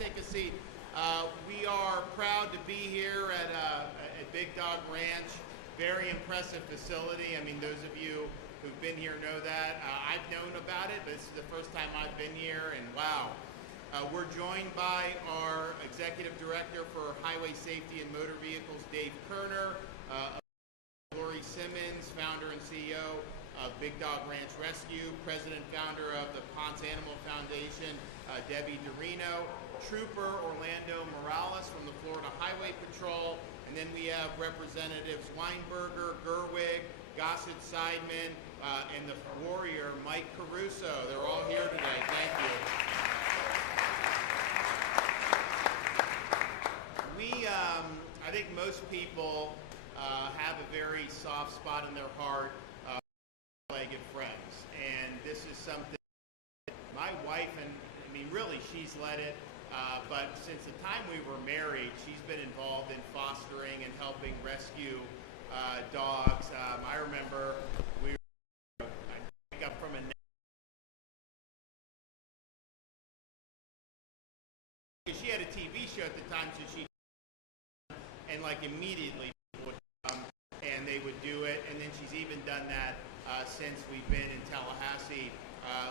take a seat. We are proud to be here at Big Dog Ranch. Very impressive facility. I mean, those of you who've been here know that. I've known about it, but this is the first time I've been here, and wow. We're joined by our Executive Director for Highway Safety and Motor Vehicles, Dave Kerner, Lori Simmons, founder and CEO of Big Dog Ranch Rescue, president founder of the Ponce Animal Foundation, Debbie Dorino, Trooper Orlando Morales from the Florida Highway Patrol, and then we have Representatives Weinberger, Gerwig, Gossett Seidman, and the warrior Mike Caruso. They're all here today. Thank you. I think most people have a very soft spot in their heart for legged friends, and this is something my wife, and I mean really she's led it, but since the time we were married, she's been involved in fostering and helping rescue dogs. I remember I pick up from a she had a TV show at the time, so she and like immediately would come and they would do it, and then she's even done that since we've been in Tallahassee,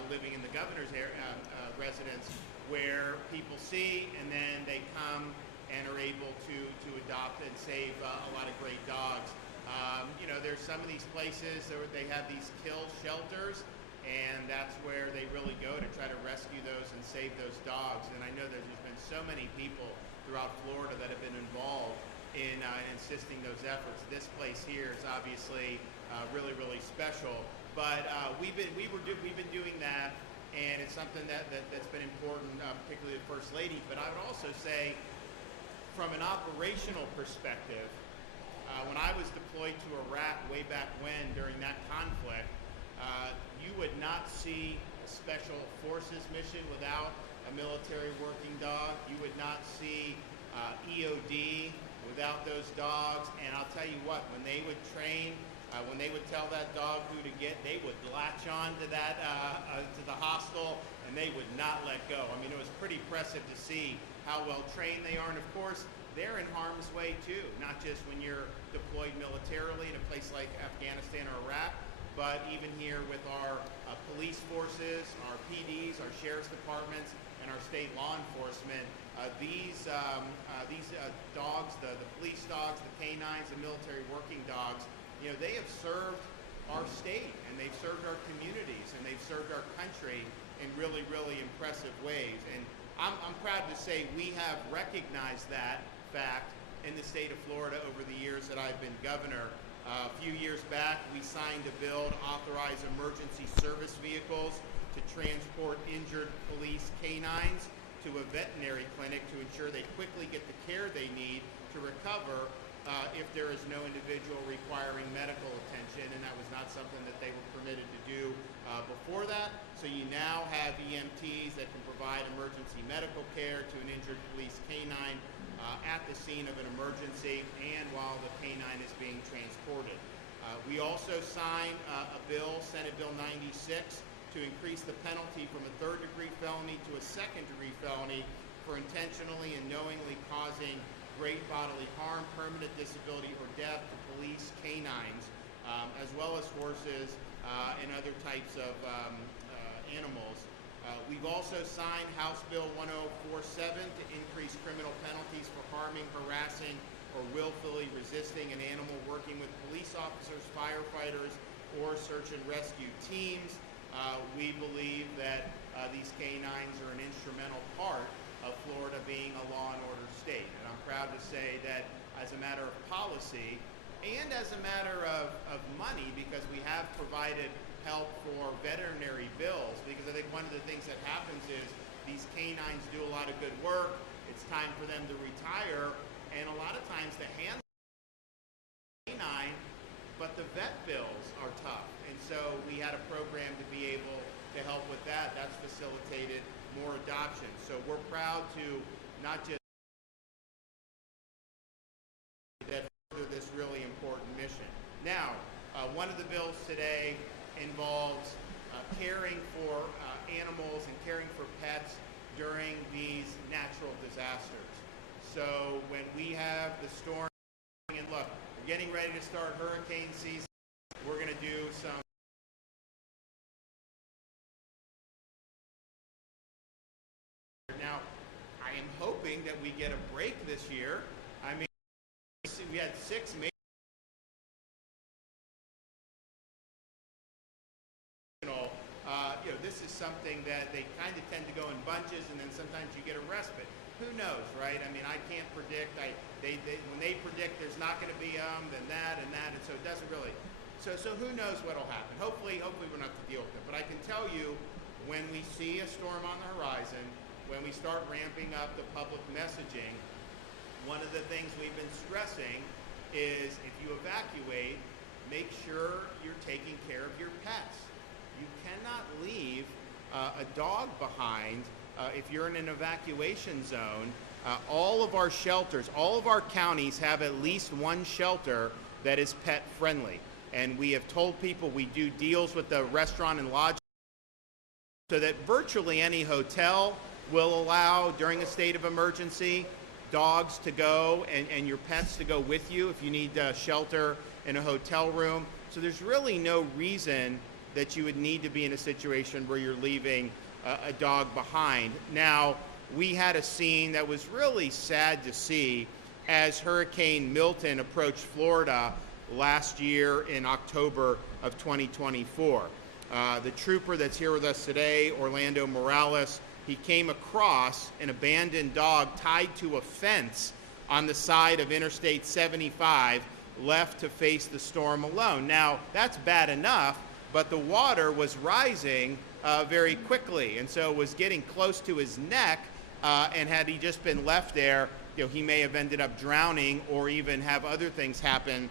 living in the governor's residence, where people see and then they come and are able to adopt and save a lot of great dogs. You know, there's some of these places where they have these kill shelters, and that's where they really go to try to rescue those and save those dogs. And I know that there's been so many people throughout Florida that have been involved in assisting those efforts. This place here is obviously really, really special. But we've been doing that, and it's something that's been important, particularly the First Lady. But I would also say, from an operational perspective, when I was deployed to Iraq way back when, during that conflict, you would not see a special forces mission without a military working dog. You would not see EOD without those dogs. And I'll tell you what, when they would train, when they would tell that dog who to get, they would latch on to that, to the hostile, and they would not let go. I mean, it was pretty impressive to see how well trained they are. And of course, they're in harm's way too, not just when you're deployed militarily in a place like Afghanistan or Iraq, but even here with our police forces, our PDs, our sheriff's departments, and our state law enforcement. These dogs, the police dogs, the canines, the military working dogs, you know, they have served our state, and they've served our communities, and they've served our country in really, really impressive ways. And I'm proud to say we have recognized that fact in the state of Florida over the years that I've been governor. A few years back, we signed a bill to authorize emergency service vehicles to transport injured police canines to a veterinary clinic to ensure they quickly get the care they need to recover if there is no individual requiring medical attention, and that was not something that they were permitted to do before that. So you now have EMTs that can provide emergency medical care to an injured police canine at the scene of an emergency and while the canine is being transported. We also signed a bill, Senate Bill 96, to increase the penalty from a third-degree felony to a second-degree felony for intentionally and knowingly causing great bodily harm, permanent disability, or death to police canines, as well as horses and other types of animals. We've also signed House Bill 1047 to increase criminal penalties for harming, harassing, or willfully resisting an animal working with police officers, firefighters, or search and rescue teams. We believe that these canines are an instrumental part of Florida being a law and order state. And I'm proud to say that as a matter of policy and as a matter of money, because we have provided help for veterinary bills, because I think one of the things that happens is these canines do a lot of good work. It's time for them to retire, and a lot of times the hands canine, but the vet bills are tough. And so we had a program to be able to help with that. That's facilitated more adoption. So we're proud to not just that further this really important mission. Now, one of the bills today involves caring for animals and caring for pets during these natural natural disasters. So when we have the storm, and look, we're getting ready to start hurricane season. We're going to do some now. I am hoping that we get a break this year. I mean, we had 6 major. This is something that they kind of tend to go in bunches, and then sometimes you get a respite. Who knows, right? I mean, I can't predict. When they predict there's not going to be then that, and so it doesn't really. So who knows what'll happen? Hopefully we're not to deal with it. But I can tell you, when we see a storm on the horizon, when we start ramping up the public messaging, one of the things we've been stressing is if you evacuate, make sure you're taking care of your pets. You cannot leave a dog behind if you're in an evacuation zone. All of our shelters, all of our counties have at least one shelter that is pet friendly. And we have told people we do deals with the restaurant and lodge so that virtually any hotel will allow, during a state of emergency, dogs to go and your pets to go with you if you need shelter in a hotel room. So there's really no reason that you would need to be in a situation where you're leaving a dog behind. Now, we had a scene that was really sad to see as Hurricane Milton approached Florida last year in October of 2024. The trooper that's here with us today, Orlando Morales, he came across an abandoned dog tied to a fence on the side of Interstate 75, left to face the storm alone. Now, that's bad enough, but the water was rising very quickly, and so it was getting close to his neck, and had he just been left there, he may have ended up drowning or even have other things happen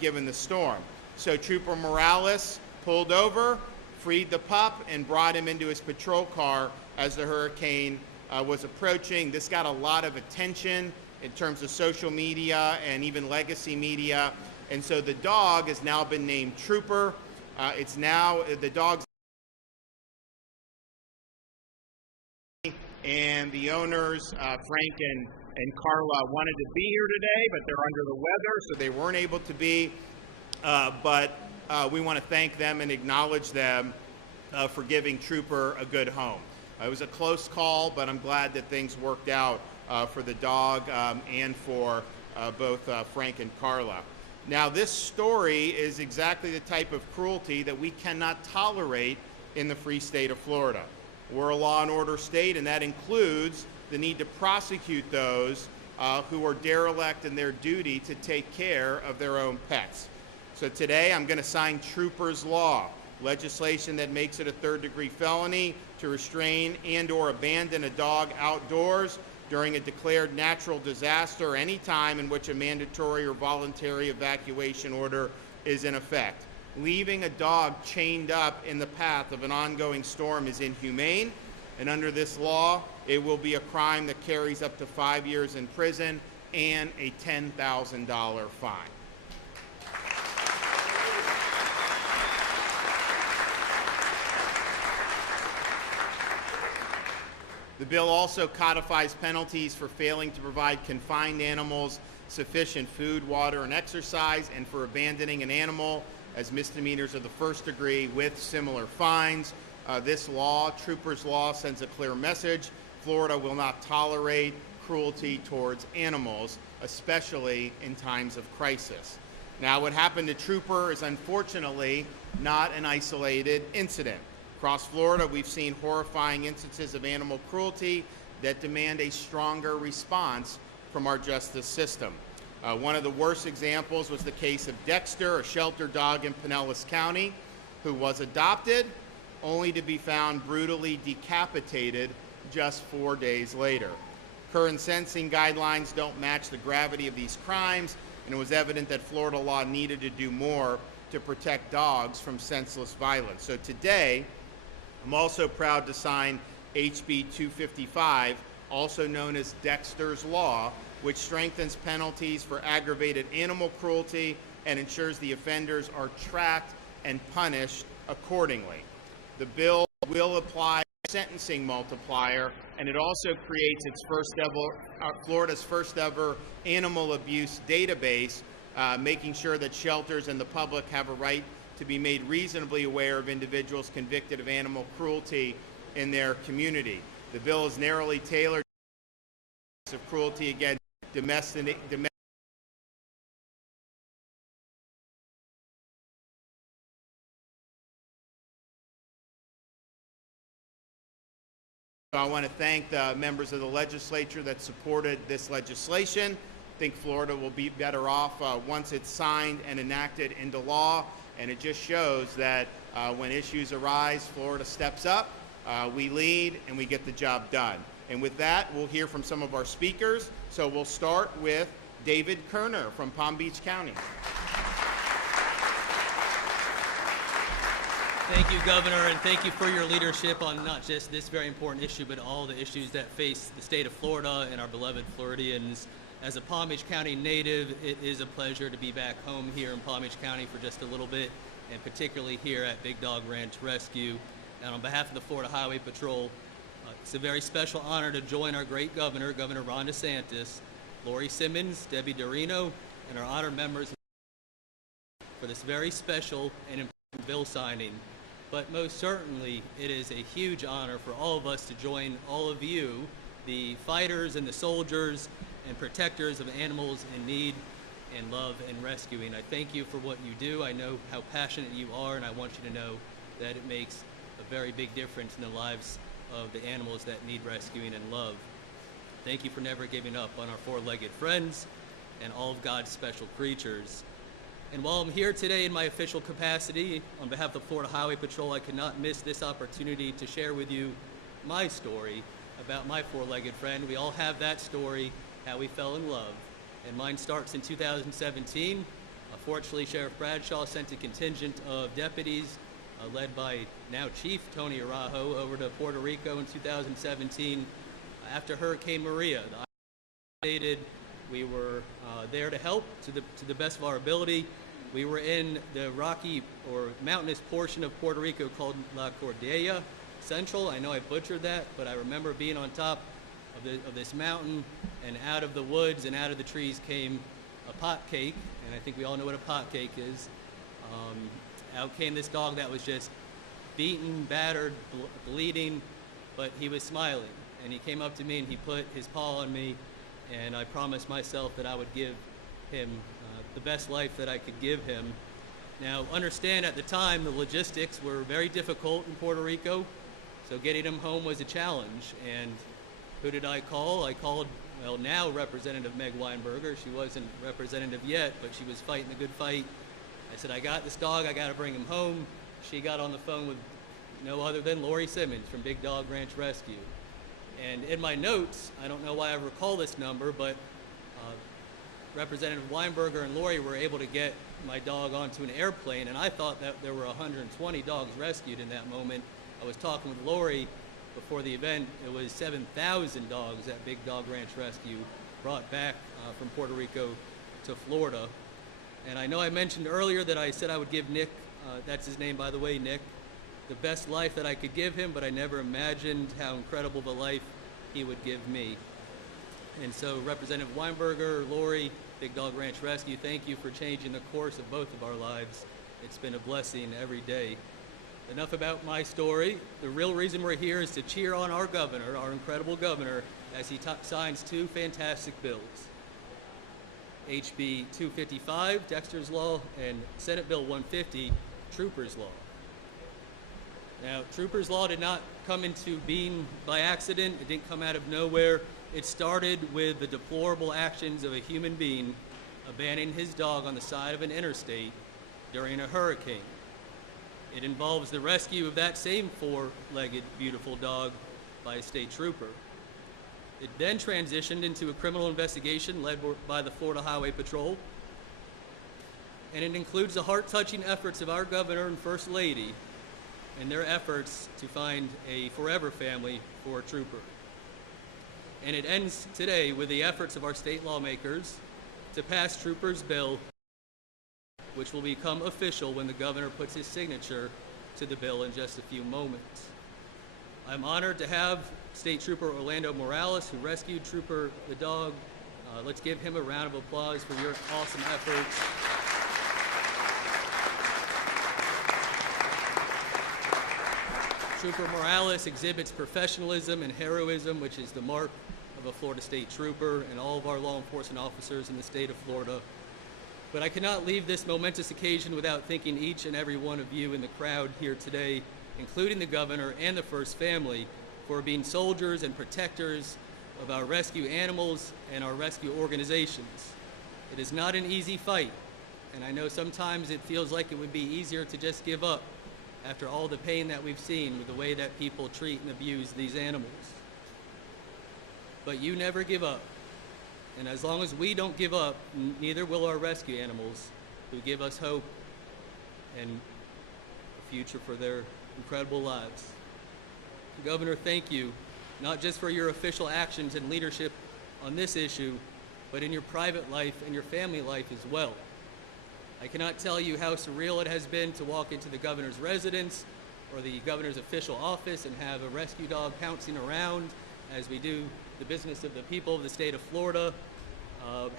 given the storm. So Trooper Morales pulled over, freed the pup, and brought him into his patrol car as the hurricane was approaching. This got a lot of attention in terms of social media and even legacy media, and so the dog has now been named Trooper. It's now the dog's and the owners, Frank and Carla, wanted to be here today, but they're under the weather, so they weren't able to be. But we want to thank them and acknowledge them for giving Trooper a good home. It was a close call, but I'm glad that things worked out for the dog and for both Frank and Carla. Now, this story is exactly the type of cruelty that we cannot tolerate in the free state of Florida. We're a law and order state, and that includes the need to prosecute those who are derelict in their duty to take care of their own pets. So today I'm going to sign Trooper's Law, legislation that makes it a third-degree felony to restrain and or abandon a dog outdoors during a declared natural disaster or any time in which a mandatory or voluntary evacuation order is in effect. Leaving a dog chained up in the path of an ongoing storm is inhumane, and under this law, it will be a crime that carries up to 5 years in prison and a $10,000 fine. The bill also codifies penalties for failing to provide confined animals sufficient food, water, and exercise, and for abandoning an animal as misdemeanors of the first degree with similar fines. This law, Trooper's Law, sends a clear message. Florida will not tolerate cruelty towards animals, especially in times of crisis. Now, what happened to Trooper is unfortunately not an isolated incident. Across Florida, we've seen horrifying instances of animal cruelty that demand a stronger response from our justice system. One of the worst examples was the case of Dexter, a shelter dog in Pinellas County, who was adopted only to be found brutally decapitated just 4 days later. Current sentencing guidelines don't match the gravity of these crimes, and it was evident that Florida law needed to do more to protect dogs from senseless violence. So today, I'm also proud to sign HB 255, also known as Dexter's Law, which strengthens penalties for aggravated animal cruelty and ensures the offenders are tracked and punished accordingly. The bill will apply sentencing multiplier, and it also creates Florida's first ever animal abuse database, making sure that shelters and the public have a right to be made reasonably aware of individuals convicted of animal cruelty in their community. The bill is narrowly tailored to cruelty against domestic. I want to thank the members of the legislature that supported this legislation. I think Florida will be better off once it's signed and enacted into law, and it just shows that when issues arise, Florida steps up, we lead, and we get the job done. And with that, we'll hear from some of our speakers. So we'll start with David Kerner from Palm Beach County. Thank you, Governor, and thank you for your leadership on not just this very important issue, but all the issues that face the state of Florida and our beloved Floridians. As a Palm Beach County native, it is a pleasure to be back home here in Palm Beach County for just a little bit, and particularly here at Big Dog Ranch Rescue. And on behalf of the Florida Highway Patrol, it's a very special honor to join our great governor, Governor Ron DeSantis, Lori Simmons, Debbie Dorino, and our honored members for this very special and important bill signing. But most certainly, it is a huge honor for all of us to join all of you, the fighters and the soldiers and protectors of animals in need and love and rescuing. I thank you for what you do. I know how passionate you are, and I want you to know that it makes a very big difference in the lives of the animals that need rescuing and love. Thank you for never giving up on our four-legged friends and all of God's special creatures. And while I'm here today in my official capacity on behalf of the Florida Highway Patrol, I could not miss this opportunity to share with you my story about my four-legged friend. We all have that story, how we fell in love. And mine starts in 2017. Fortunately, Sheriff Bradshaw sent a contingent of deputies led by now Chief Tony Araujo over to Puerto Rico in 2017 after Hurricane Maria. We were there to help to the best of our ability. We were in the rocky or mountainous portion of Puerto Rico called La Cordillera Central. I know I butchered that, but I remember being on top of this mountain, and out of the woods and out of the trees came a pot cake, and I think we all know what a pot cake is. Out came this dog that was just beaten, battered, bleeding, but he was smiling. And he came up to me and he put his paw on me, and I promised myself that I would give him the best life that I could give him. Now, understand at the time the logistics were very difficult in Puerto Rico, so getting him home was a challenge. And who did I call? I called, well, now Representative Meg Weinberger. She wasn't representative yet, but she was fighting the good fight. I said, I got this dog, I got to bring him home. She got on the phone with no other than Lori Simmons from Big Dog Ranch Rescue. And in my notes, I don't know why I recall this number, but Representative Weinberger and Lori were able to get my dog onto an airplane, and I thought that there were 120 dogs rescued in that moment. I was talking with Lori before the event. It was 7,000 dogs at Big Dog Ranch Rescue brought back from Puerto Rico to Florida. And I know I mentioned earlier that I said I would give Nick, that's his name by the way, Nick, the best life that I could give him, but I never imagined how incredible of a life he would give me. And so Representative Weinberger, Lori, Big Dog Ranch Rescue, thank you for changing the course of both of our lives. It's been a blessing every day. Enough about my story. The real reason we're here is to cheer on our governor, our incredible governor, as he signs two fantastic bills. HB 255, Dexter's Law, and Senate Bill 150, Trooper's Law. Now, Trooper's Law did not come into being by accident. It didn't come out of nowhere. It started with the deplorable actions of a human being abandoning his dog on the side of an interstate during a hurricane. It involves the rescue of that same four-legged, beautiful dog by a state trooper. It then transitioned into a criminal investigation led by the Florida Highway Patrol, and it includes the heart-touching efforts of our governor and First Lady and their efforts to find a forever family for a trooper. And it ends today with the efforts of our state lawmakers to pass Trooper's bill, which will become official when the governor puts his signature to the bill in just a few moments. I'm honored to have State Trooper Orlando Morales, who rescued Trooper the dog. Let's give him a round of applause for your awesome efforts. Trooper Morales exhibits professionalism and heroism, which is the mark of a Florida State Trooper and all of our law enforcement officers in the state of Florida. But I cannot leave this momentous occasion without thanking each and every one of you in the crowd here today, including the governor and the First Family, for being soldiers and protectors of our rescue animals and our rescue organizations. It is not an easy fight, and I know sometimes it feels like it would be easier to just give up after all the pain that we've seen with the way that people treat and abuse these animals. But you never give up, and as long as we don't give up, neither will our rescue animals, who give us hope and a future for their incredible lives. Governor, thank you, not just for your official actions and leadership on this issue, but in your private life and your family life as well. I cannot tell you how surreal it has been to walk into the governor's residence or the governor's official office and have a rescue dog pouncing around as we do the business of the people of the state of Florida.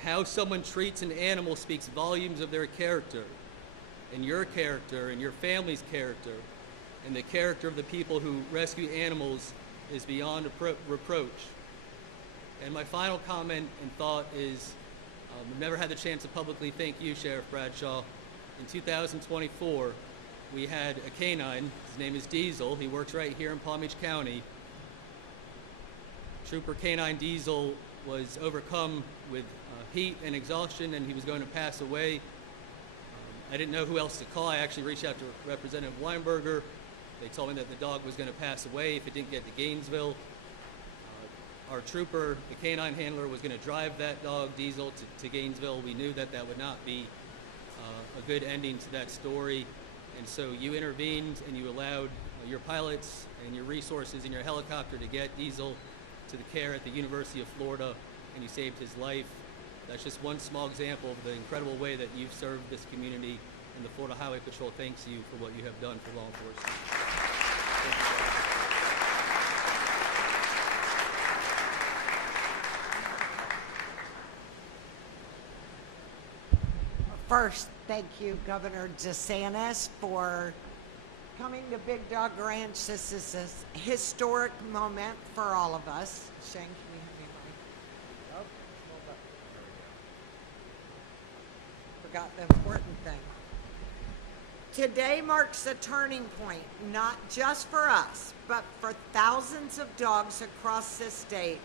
How someone treats an animal speaks volumes of their character, and your family's character, and the character of the people who rescue animals is beyond reproach. And my final comment and thought is, I've never had the chance to publicly thank you, Sheriff Bradshaw. In 2024, we had a canine. His name is Diesel. He works right here in Palm Beach County. Trooper Canine Diesel was overcome with heat and exhaustion, and he was going to pass away. I didn't know who else to call. I actually reached out to Representative Weinberger. They told me that the dog was going to pass away if it didn't get to Gainesville. Our trooper, the canine handler, was going to drive that dog, Diesel, to Gainesville. We knew that that would not be a good ending to that story. And so you intervened and you allowed your pilots and your resources in your helicopter to get Diesel to the care at the University of Florida, and you saved his life. That's just one small example of the incredible way that you've served this community, and the Florida Highway Patrol thanks you for what you have done for law enforcement. Thank you, sir. First, thank you, Governor DeSantis, for coming to Big Dog Ranch. This is a historic moment for all of us. Shane, can you have me a mic? Oh, hold up. Forgot the important thing. Today marks a turning point, not just for us, but for thousands of dogs across this state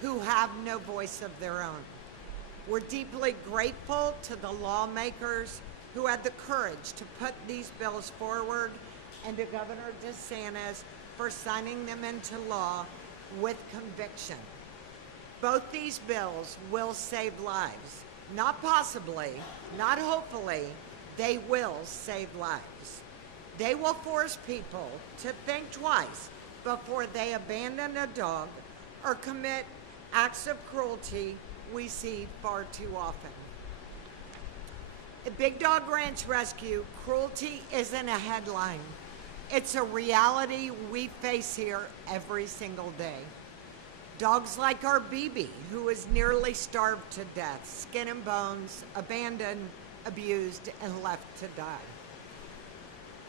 who have no voice of their own. We're deeply grateful to the lawmakers who had the courage to put these bills forward, and to Governor DeSantis for signing them into law with conviction. Both these bills will save lives. Not possibly, not hopefully, they will save lives. They will force people to think twice before they abandon a dog or commit acts of cruelty we see far too often. At Big Dog Ranch Rescue, cruelty isn't a headline. It's a reality we face here every single day. Dogs like our BB, who is nearly starved to death, skin and bones, abandoned, abused, and left to die.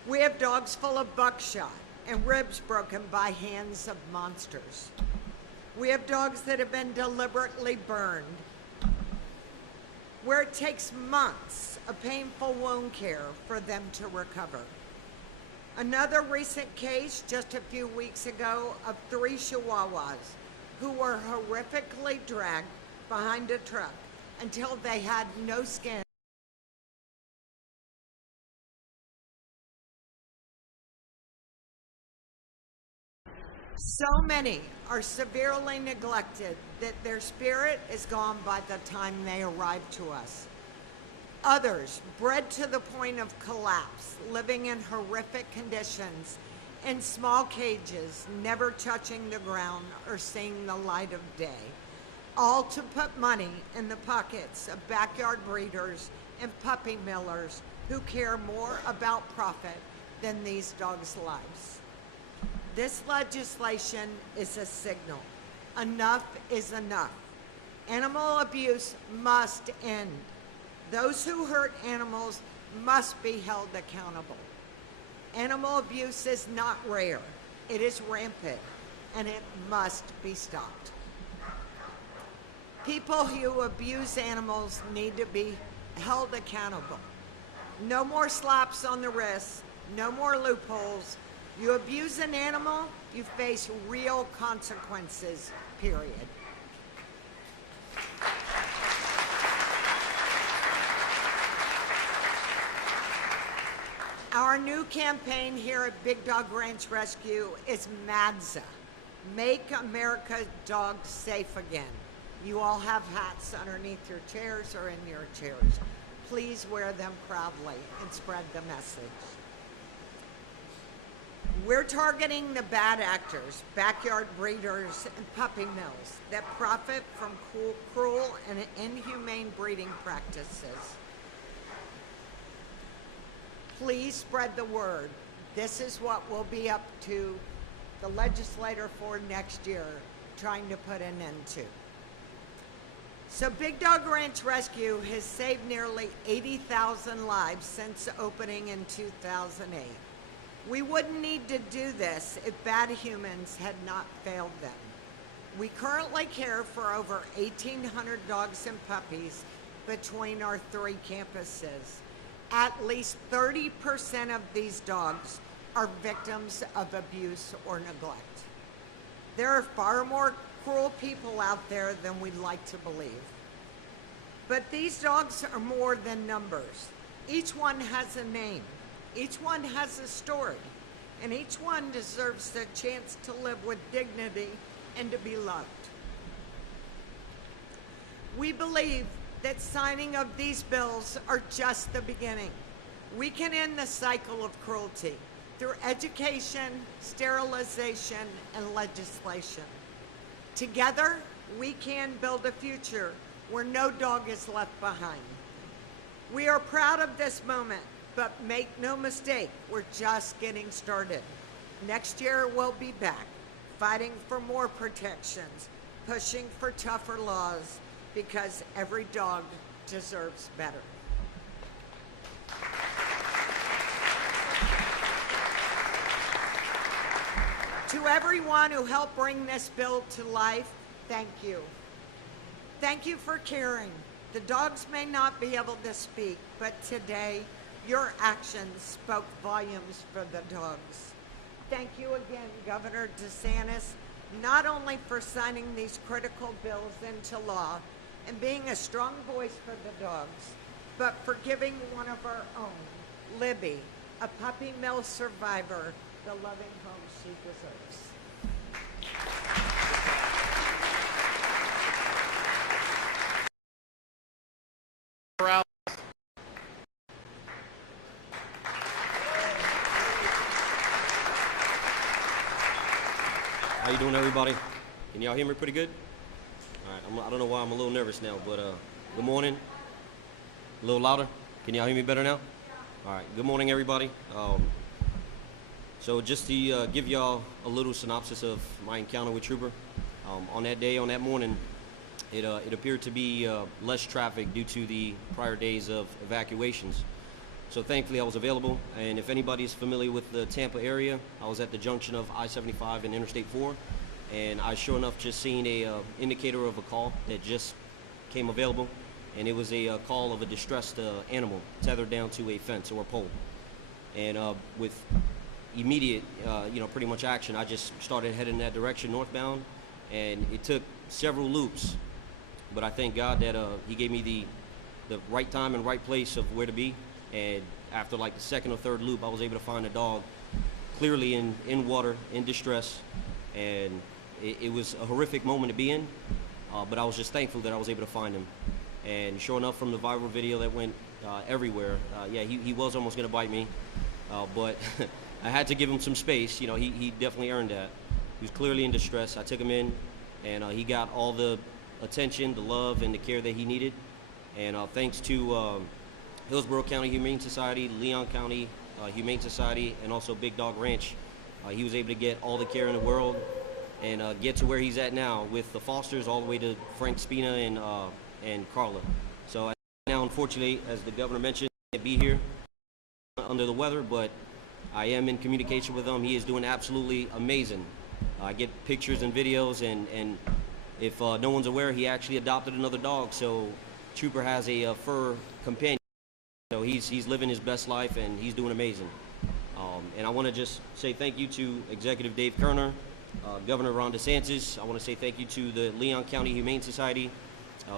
We have dogs full of buckshot and ribs broken by hands of monsters. We have dogs that have been deliberately burned, where it takes months of painful wound care for them to recover. Another recent case just a few weeks ago of 3 Chihuahuas who were horrifically dragged behind a truck until they had no skin. So many are severely neglected that their spirit is gone by the time they arrive to us. Others, bred to the point of collapse, living in horrific conditions, in small cages, never touching the ground or seeing the light of day, all to put money in the pockets of backyard breeders and puppy millers who care more about profit than these dogs' lives. This legislation is a signal. Enough is enough. Animal abuse must end. Those who hurt animals must be held accountable. Animal abuse is not rare. It is rampant, and it must be stopped. People who abuse animals need to be held accountable. No more slaps on the wrist, no more loopholes. You abuse an animal, you face real consequences, period. Our new campaign here at Big Dog Ranch Rescue is MADSA, Make America Dogs Safe Again. You all have hats underneath your chairs or in your chairs. Please wear them proudly and spread the message. We're targeting the bad actors, backyard breeders, and puppy mills that profit from cruel and inhumane breeding practices. Please spread the word. This is what we'll be up to the legislator for next year, trying to put an end to. So Big Dog Ranch Rescue has saved nearly 80,000 lives since opening in 2008. We wouldn't need to do this if bad humans had not failed them. We currently care for over 1,800 dogs and puppies between our 3 campuses. At least 30% of these dogs are victims of abuse or neglect. There are far more cruel people out there than we'd like to believe. But these dogs are more than numbers. Each one has a name. Each one has a story. And each one deserves the chance to live with dignity and to be loved. We believe that signing of these bills are just the beginning. We can end the cycle of cruelty through education, sterilization, and legislation. Together, we can build a future where no dog is left behind. We are proud of this moment, but make no mistake, we're just getting started. Next year, we'll be back, fighting for more protections, pushing for tougher laws, because every dog deserves better. To everyone who helped bring this bill to life, thank you. Thank you for caring. The dogs may not be able to speak, but today, your actions spoke volumes for the dogs. Thank you again, Governor DeSantis, not only for signing these critical bills into law and being a strong voice for the dogs, but for giving one of our own, Libby, a puppy mill survivor, the loving home she deserves. How you doing, everybody? Can y'all hear me pretty good? All right, I don't know why I'm a little nervous now, but good morning. A little louder. Can y'all hear me better now? All right, good morning, everybody. So just to give y'all a little synopsis of my encounter with Trooper. On that day, on that morning, it appeared to be less traffic due to the prior days of evacuations. So thankfully I was available, and if anybody's familiar with the Tampa area, I was at the junction of I-75 and Interstate 4, and I sure enough just seen a indicator of a call that just came available, and it was a call of a distressed animal tethered down to a fence or a pole. And with immediate, pretty much action, I just started heading in that direction northbound, and it took several loops, but I thank God that he gave me the right time and right place of where to be. And after like the second or third loop, I was able to find a dog clearly in water, in distress. And it was a horrific moment to be in, but I was just thankful that I was able to find him. And sure enough, from the viral video that went everywhere, yeah, he was almost gonna bite me, but I had to give him some space. He definitely earned that. He was clearly in distress. I took him in, and he got all the attention, the love, and the care that he needed. And thanks to Hillsborough County Humane Society, Leon County Humane Society, and also Big Dog Ranch He was able to get all the care in the world and get to where he's at now with the Fosters all the way to Frank Spina and Carla. So now, unfortunately, as the governor mentioned, I can't be here under the weather, but I am in communication with him. He is doing absolutely amazing. I get pictures and videos, and if no one's aware, he actually adopted another dog. So Trooper has a fur companion. So he's living his best life, and he's doing amazing. And I want to just say thank you to Executive Dave Kerner, Governor Ron DeSantis. I want to say thank you to the Leon County Humane Society,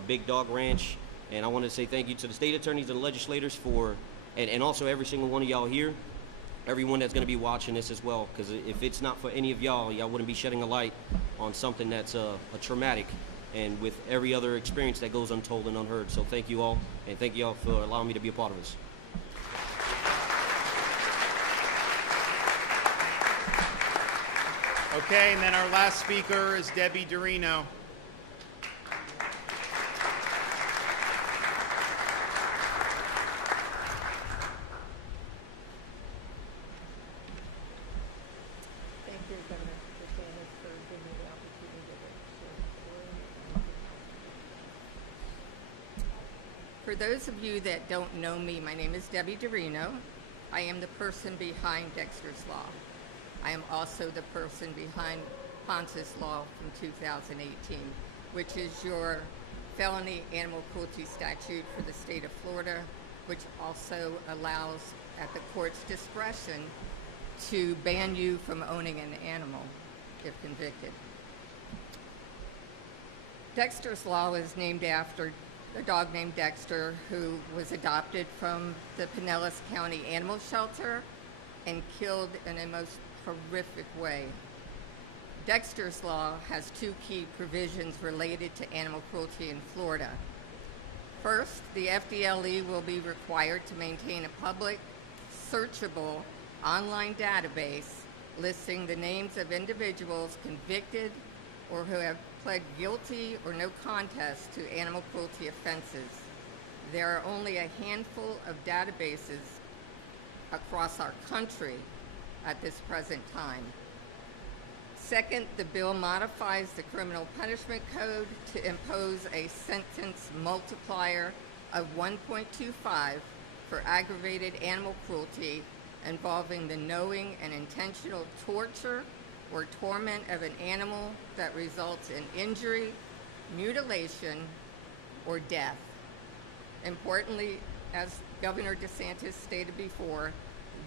Big Dog Ranch, and I want to say thank you to the state attorneys and the legislators and also every single one of y'all here, everyone that's going to be watching this as well, because if it's not for any of y'all wouldn't be shedding a light on something that's a traumatic, and with every other experience that goes untold and unheard. So thank you all, and thank you all for allowing me to be a part of this. Okay, and then our last speaker is Debbie Dorino. Thank you, Governor DeSantis, for giving me the opportunity to share the story. For those of you that don't know me, my name is Debbie Dorino. I am the person behind Dexter's Law. I am also the person behind Ponce's Law from 2018, which is your felony animal cruelty statute for the state of Florida, which also allows, at the court's discretion, to ban you from owning an animal if convicted. Dexter's Law is named after a dog named Dexter, who was adopted from the Pinellas County Animal Shelter and killed in a most horrific way. Dexter's Law has two key provisions related to animal cruelty in Florida. First, the FDLE will be required to maintain a public, searchable online database listing the names of individuals convicted or who have pled guilty or no contest to animal cruelty offenses. There are only a handful of databases across our country at this present time. Second, the bill modifies the criminal punishment code to impose a sentence multiplier of 1.25 for aggravated animal cruelty involving the knowing and intentional torture or torment of an animal that results in injury, mutilation, or death. Importantly, as Governor DeSantis stated before,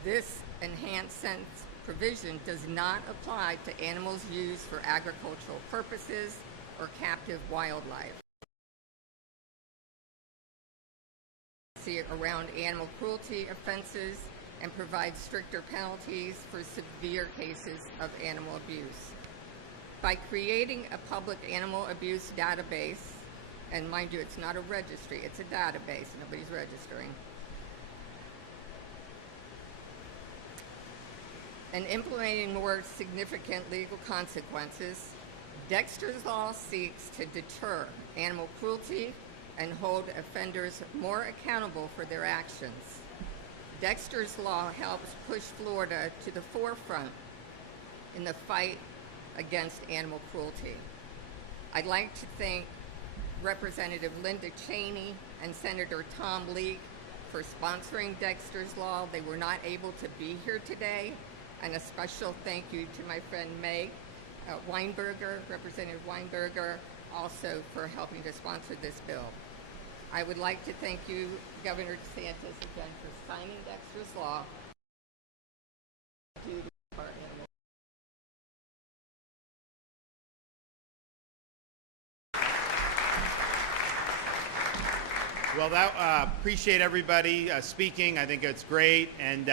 this enhanced sentence provision does not apply to animals used for agricultural purposes or captive wildlife. Around animal cruelty offenses and provide stricter penalties for severe cases of animal abuse. By creating a public animal abuse database, and mind you, it's not a registry, it's a database, nobody's registering, and implementing more significant legal consequences, Dexter's Law seeks to deter animal cruelty and hold offenders more accountable for their actions. Dexter's Law helps push Florida to the forefront in the fight against animal cruelty. I'd like to thank Representative Linda Cheney and Senator Tom Leek for sponsoring Dexter's Law. They were not able to be here today. And a special thank you to my friend Meg Weinberger, Representative Weinberger, also for helping to sponsor this bill. I would like to thank you, Governor DeSantis, again for signing Dexter's Law. Well, appreciate everybody speaking. I think it's great, and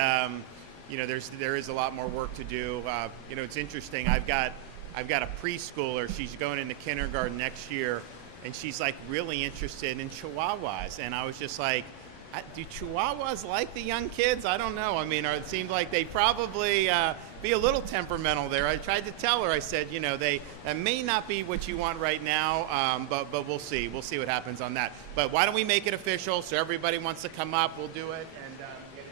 you know, there is a lot more work to do. You know, it's interesting. I've got a preschooler. She's going into kindergarten next year, and she's like really interested in Chihuahuas. And I was just like, do Chihuahuas like the young kids? I don't know. I mean, it seemed like they probably be a little temperamental there. I tried to tell her. I said, you know, that may not be what you want right now, but we'll see. We'll see what happens on that. But why don't we make it official? So everybody wants to come up, we'll do it and get it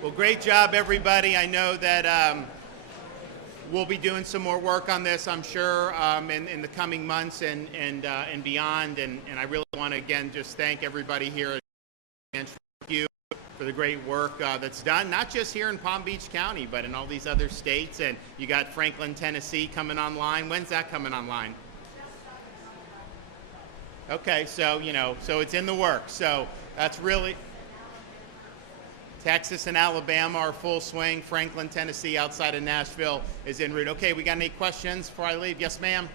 Well, great job, everybody. I know that we'll be doing some more work on this, I'm sure, in the coming months and beyond. And I really want to, again, just thank everybody here and thank you for the great work that's done, not just here in Palm Beach County, but in all these other states. And you got Franklin, Tennessee coming online. When's that coming online? Okay, so, so it's in the works. So that's really... Texas and Alabama are full swing. Franklin, Tennessee, outside of Nashville, is en route. Okay, we got any questions before I leave? Yes, ma'am.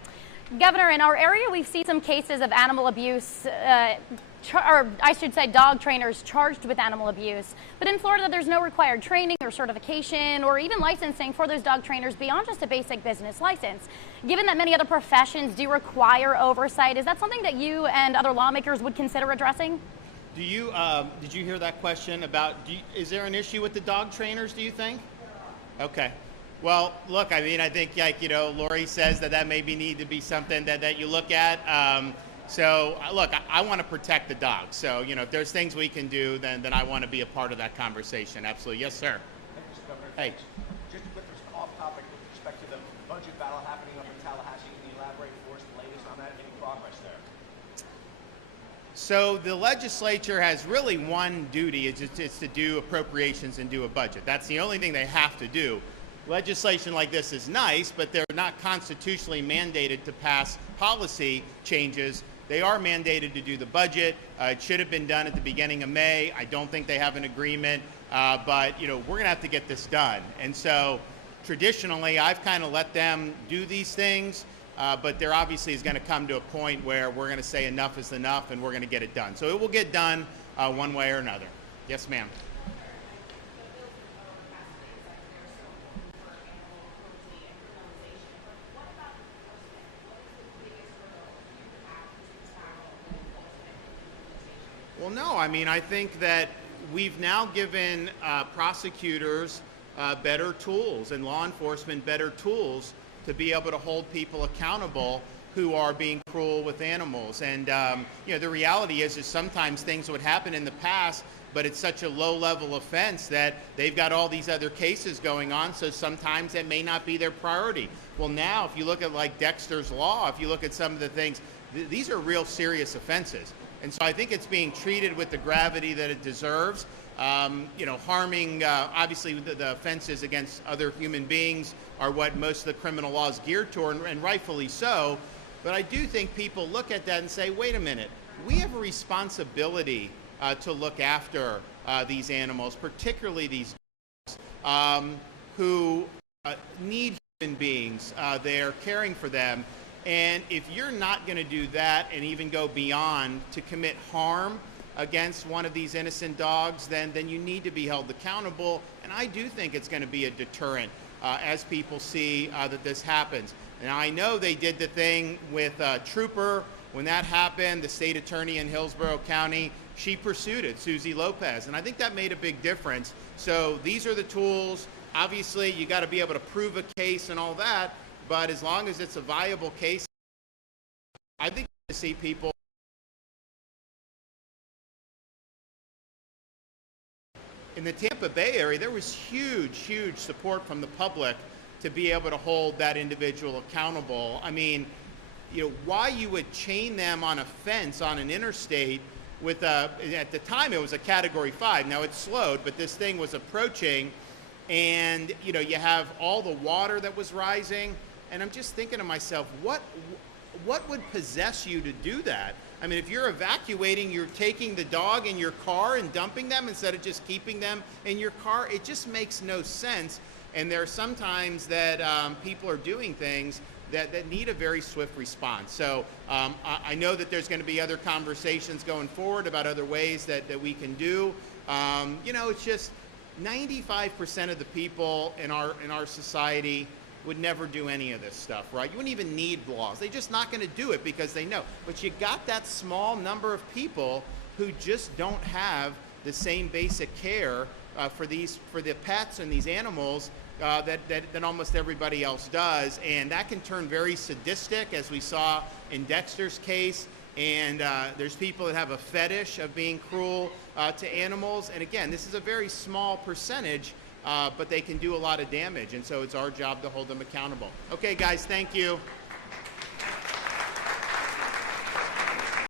Governor, in our area, we've seen some cases of animal abuse, or I should say dog trainers charged with animal abuse. But in Florida, there's no required training or certification or even licensing for those dog trainers beyond just a basic business license. Given that many other professions do require oversight, is that something that you and other lawmakers would consider addressing? Do you, did you hear that question about, is there an issue with the dog trainers, do you think? Okay. Well, look, I mean, I think, like, Lori says that maybe need to be something that you look at. So, look, I want to protect the dogs. So, if there's things we can do, then I want to be a part of that conversation. Absolutely. Yes, sir. Thank you, Governor. Hey. Just a quick off topic with respect to the budget battle happening up in Tallahassee. Can you elaborate for us the latest on that? Any progress there? So the legislature has really one duty, it's to do appropriations and do a budget. That's the only thing they have to do. Legislation like this is nice, but they're not constitutionally mandated to pass policy changes. They are mandated to do the budget. It should have been done at the beginning of May. I don't think they have an agreement, but we're going to have to get this done. And so traditionally, I've kind of let them do these things. But there obviously is going to come to a point where we're going to say enough is enough and we're going to get it done. So it will get done one way or another. Yes, ma'am. Well, no, I mean, I think that we've now given prosecutors better tools and law enforcement better tools to be able to hold people accountable who are being cruel with animals. And the reality is sometimes things would happen in the past, but it's such a low-level offense that they've got all these other cases going on, so sometimes that may not be their priority. Well, now, if you look at like Dexter's Law, if you look at some of the things, these are real serious offenses. And so I think it's being treated with the gravity that it deserves. Harming, obviously the offenses against other human beings are what most of the criminal law is geared toward, and rightfully so. But I do think people look at that and say, wait a minute, we have a responsibility to look after these animals, particularly these dogs, who need human beings. They're caring for them. And if you're not going to do that and even go beyond to commit harm against one of these innocent dogs, then you need to be held accountable. And I do think it's going to be a deterrent as people see that this happens. And I know they did the thing with Trooper. When that happened, the state attorney in Hillsborough County, she pursued it, Susie Lopez. And I think that made a big difference. So these are the tools. Obviously, you got to be able to prove a case and all that. But as long as it's a viable case, I think you see people. In the Tampa Bay area, there was huge support from the public to be able to hold that individual accountable. I mean, why you would chain them on a fence on an interstate with at the time it was a Category 5. Now it's slowed, but this thing was approaching, and you have all the water that was rising, and I'm just thinking to myself, what would possess you to do that? I mean, if you're evacuating, you're taking the dog in your car and dumping them instead of just keeping them in your car. It just makes no sense. And there are sometimes that people are doing things that need a very swift response. So I know that there's going to be other conversations going forward about other ways that we can do. It's just 95% of the people in our society would never do any of this stuff, right? You wouldn't even need laws. They're just not going to do it because they know. But you got that small number of people who just don't have the same basic care for the pets and these animals that almost everybody else does. And that can turn very sadistic, as we saw in Dexter's case. And there's people that have a fetish of being cruel to animals. And again, this is a very small percentage, but they can do a lot of damage. And so it's our job to hold them accountable. Okay, guys, thank you.